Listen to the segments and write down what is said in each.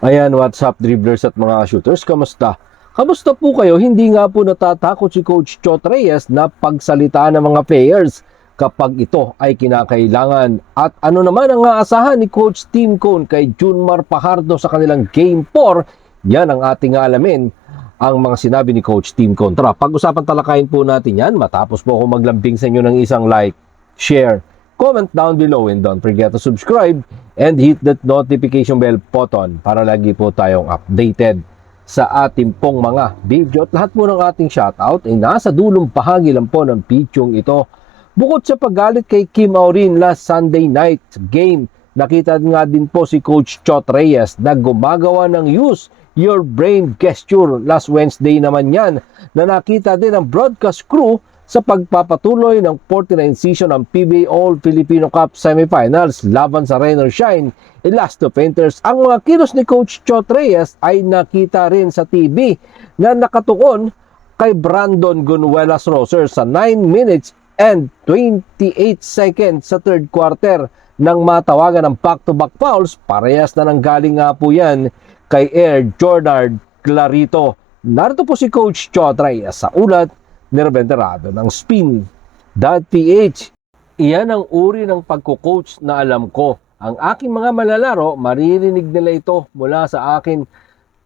Ayan, what's up dribblers at mga shooters, kamusta? Kamusta po kayo? Hindi nga po natatakot si Coach Chot Reyes na pagsalitaan ng mga players kapag ito ay kinakailangan. At ano naman ang aasahan ni Coach Tim Cone kay Junmar Fajardo sa kanilang Game 4? Yan ang ating alamin, ang mga sinabi ni Coach Tim Cone. Tara, pag-usapan talakayin po natin yan matapos po ako maglambing sa inyo ng isang like, share, comment down below, and don't forget to subscribe and hit that notification bell button para lagi po tayong updated sa ating pong mga video. At lahat po ng ating shoutout ay nasa dulong bahagi lang po ng pityong ito. Bukod sa paggalit kay Kim Aurin last Sunday night game, nakita nga din po si Coach Chot Reyes na gumagawa ng use your brain gesture last Wednesday naman yan, na nakita din ang broadcast crew sa pagpapatuloy ng 49th season ng PBA All-Filipino Cup Semifinals laban sa Rain or Shine, Elasto Painters. Ang mga kilos ni Coach Chot Reyes ay nakita rin sa TV na nakatuon kay Brandon Gunuelas Roser sa 9 minutes and 28 seconds sa third quarter nang matawagan ng back-to-back fouls. Parehas na nanggaling nga po yan kay Air Jordan Clarito. Narito po si Coach Chot Reyes sa ulat ni Reventerado ng Spin.ph. Iyan ang uri ng pagko-coach na alam ko. Ang aking mga malalaro, maririnig nila ito mula sa akin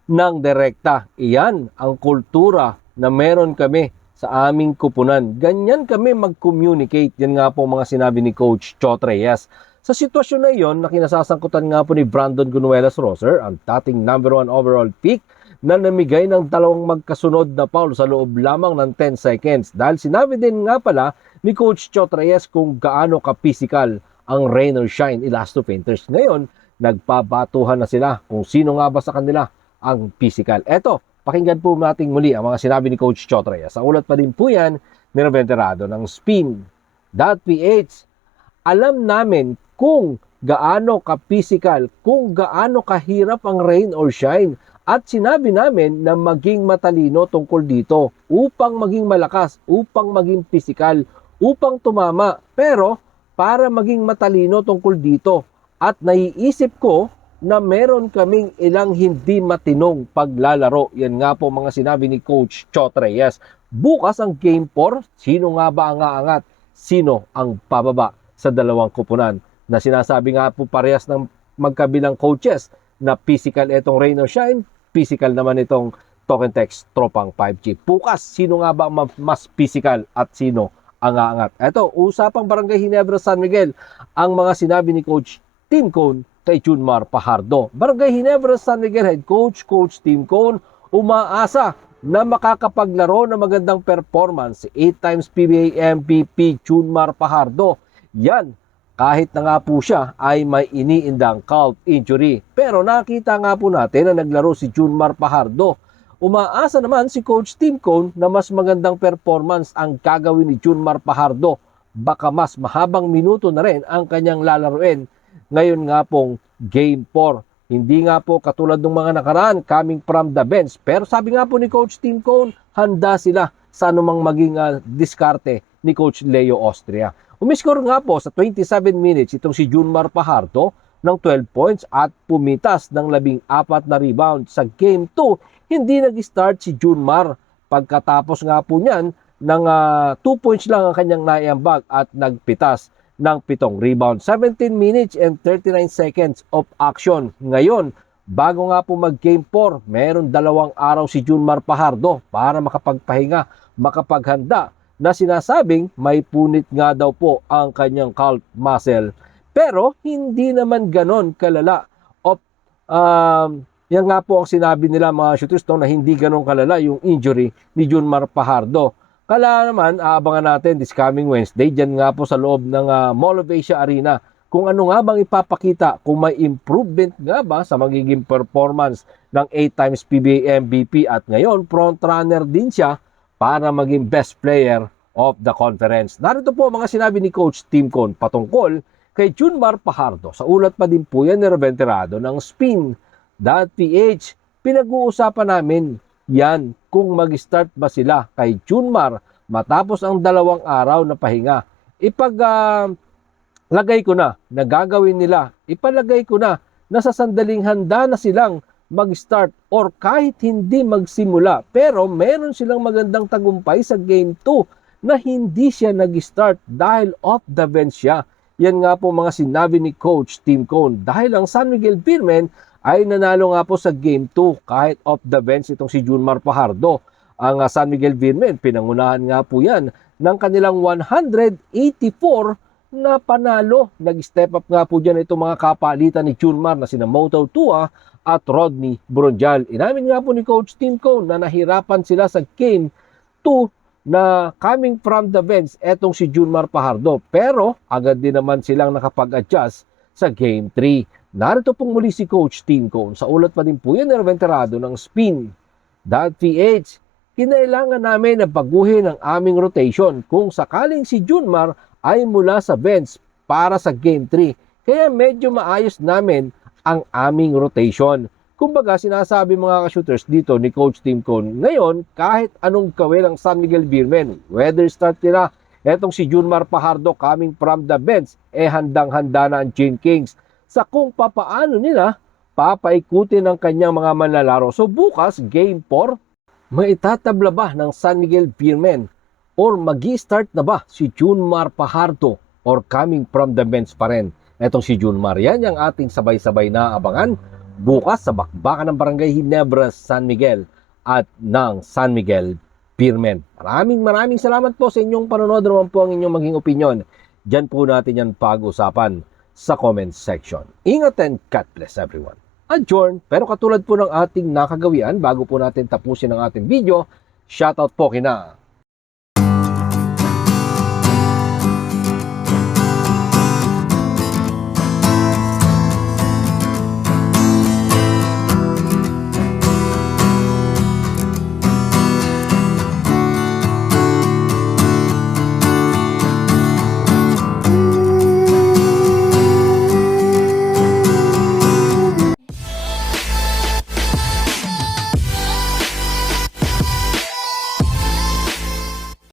ng direkta. Iyan ang kultura na meron kami sa aming kupunan. Ganyan kami mag-communicate. Yan nga po mga sinabi ni Coach Chot Reyes. Sa sitwasyon na iyon, na kinasasangkutan nga po ni Brandon Gunuelas Roser, ang dating number 1 overall pick, na namigay ng dalawang magkasunod na foul sa loob lamang ng 10 seconds. Dahil sinabi din nga pala ni Coach Chot Reyes kung gaano ka-physical ang Rain or Shine Elasto Painters. Ngayon, nagpabatuhan na sila kung sino nga ba sa kanila ang physical. Eto, pakinggan po natin muli ang mga sinabi ni Coach Chot Reyes. Sa ulat pa din po yan ni Reventerado ng Spin.ph. Alam namin kung gaano ka-physical, kung gaano kahirap ang Rain or Shine. At sinabi namin na maging matalino tungkol dito upang maging malakas, upang maging pisikal, upang tumama. Pero para maging matalino tungkol dito, at naiisip ko na meron kaming ilang hindi matinong paglalaro. Yan nga po mga sinabi ni Coach Chot Reyes. Bukas ang Game 4, sino nga ba ang aangat? Sino ang pababa sa dalawang kupunan? Na sinasabi nga po parehas ng magkabilang coaches na physical etong Rain or Shine, physical naman itong Token Text Tropang 5G. Bukas, sino nga ba mas physical at sino ang aangat? Ito, usapang Barangay Ginebra San Miguel, ang mga sinabi ni Coach Tim Cone kay Junmar Fajardo. Barangay Ginebra San Miguel Head Coach, Coach Tim Cone, umaasa na makakapaglaro ng magandang performance si 8 times PBA MVP Junmar Fajardo. Yan, kahit na nga po siya ay may iniindang calf injury. Pero nakita nga po natin na naglaro si Junmar Fajardo. Umaasa naman si Coach Tim Cone na mas magandang performance ang gagawin ni Junmar Fajardo. Baka mas mahabang minuto na rin ang kanyang lalaruin ngayon nga pong Game 4. Hindi nga po katulad ng mga nakaraan coming from the bench. Pero sabi nga po ni Coach Tim Cone, handa sila sa anumang maging diskarte ni Coach Leo Austria. Umiskor nga po sa 27 minutes itong si Junmar Fajardo ng 12 points at pumitas ng 14 na rebound. Sa Game 2, hindi nag-start si Junmar. Pagkatapos nga po niyan, ng 2 points lang ang kanyang naiambag at nagpitas ng 7 rebound. 17 minutes and 39 seconds of action. Ngayon, bago nga po mag-Game 4, meron 2 araw si Junmar Fajardo para makapagpahinga, makapaghanda, na sinasabing may punit nga daw po ang kanyang calf muscle. Pero hindi naman ganon kalala. Yan nga po ang sinabi nila mga shooters na hindi ganon kalala yung injury ni Junmar Fajardo. Kala naman, aabangan natin this coming Wednesday, dyan nga po sa loob ng Mall of Asia Arena, kung ano nga bang ipapakita, kung may improvement nga ba sa magiging performance ng 8 times PBA MVP at ngayon front runner din siya para maging best player of the conference. Narito po mga sinabi ni Coach Tim Cone patungkol kay Junmar Fajardo. Sa ulat pa din po yan ni Reventerado ng Spin.ph. Pinag-uusapan namin yan kung mag-start ba sila kay Junmar matapos ang 2 araw na pahinga. Lagay ko na gagawin nila, ipalagay ko na sa sandaling handa na silang mag-start or kahit hindi magsimula. Pero meron silang magandang tagumpay sa Game 2 na hindi siya nag-start dahil off the bench siya. Yan nga po mga sinabi ni Coach Tim Cone dahil ang San Miguel Beermen ay nanalo nga po sa Game 2 kahit off the bench itong si Junmar Fajardo. Ang San Miguel Beermen, pinangunahan nga po yan ng kanilang 184 na panalo. Nag-step up nga po dyan itong mga kapalitan ni Junmar na sina Moto Tua at Rodney Bronjal. Inamin nga po ni Coach Tim Cone na nahirapan sila sa Game 2 na coming from the bench etong si Junmar Fajardo. Pero agad din naman silang nakapag-adjust sa Game 3. Narito pong muli si Coach Tim Cone. Sa ulat pa din po yan Nerventerado ng Spin.ph. Kinailangan namin na baguhin ang aming rotation kung sakaling si Junmar ay mula sa bench para sa Game 3. Kaya medyo maayos namin ang aming rotation. Kumbaga sinasabi mga ka-shooters dito ni Coach Tim Cone, ngayon kahit anong gawin ng San Miguel Beermen, whether start nila etong si Junmar Fajardo coming from the bench, handang-handa na ang Gene Kings sa kung papaano nila papaikutin ang kanyang mga manlalaro. So bukas, Game 4, maitatabla ba ng San Miguel Beermen or magi-start na ba si Junmar Fajardo or coming from the bench pa rin etong si Junmar? Yan yung ating sabay-sabay na abangan bukas sa bakbakan ng Barangay Ginebra, San Miguel at ng San Miguel Beermen. Maraming salamat po sa inyong panonood. Naman po ang inyong maging opinion. Diyan po natin yan pag-usapan sa comment section. Ingat and God bless everyone. Adjourn. Pero katulad po ng ating nakagawian, bago po natin tapusin ang ating video, shoutout po kina